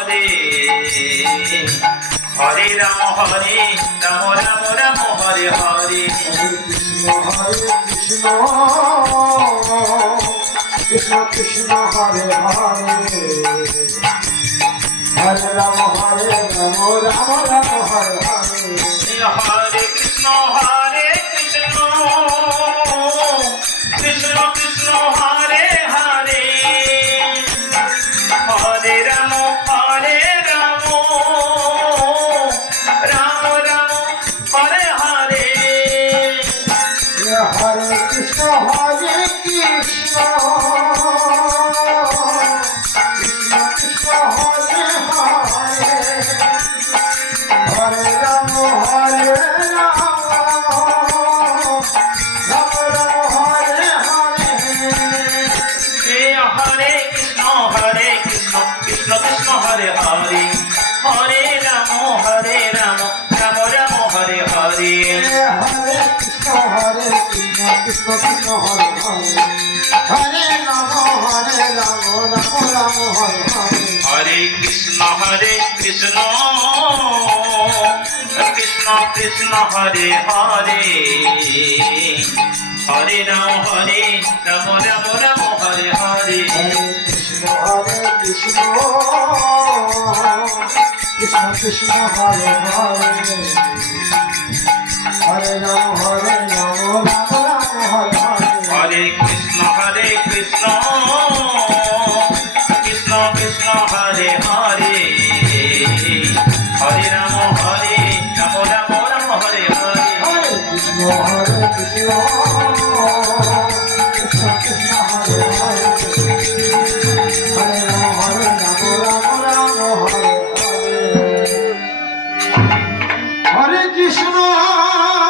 Hare Hare Ram Ram Ram Hare Hare Krishna Krishna Krishna Hare Hare Hare Ram Ram Ram Hare Hare Hare Krishna Krishna Krishna Hare Hare Hare Ram Ram Ram Hare Hare Hare Krishna Krishna Krishna Hare Hare Hare Ram Ram Ram Hare Hare Hare Krishna Krishna Krishna Hare Hare Hare Ram Ram Ram Hare Hare Hare Krishna Krishna Krishna Hare Hare Hare Ram Ram Ram Hare Hare Hare Krishna Krishna Krishna Krishna Hare Hare Hare Ram Ram Ram Hare Hare Krishna Krishna Krishna Krishna Hare Hare Hare Ram Ram Ram Hare Hare Hare Krishna Krishna Krishna Krishna Hare Hare Hare Ram Ram Ram Hare Hare Hare Krishna Krishna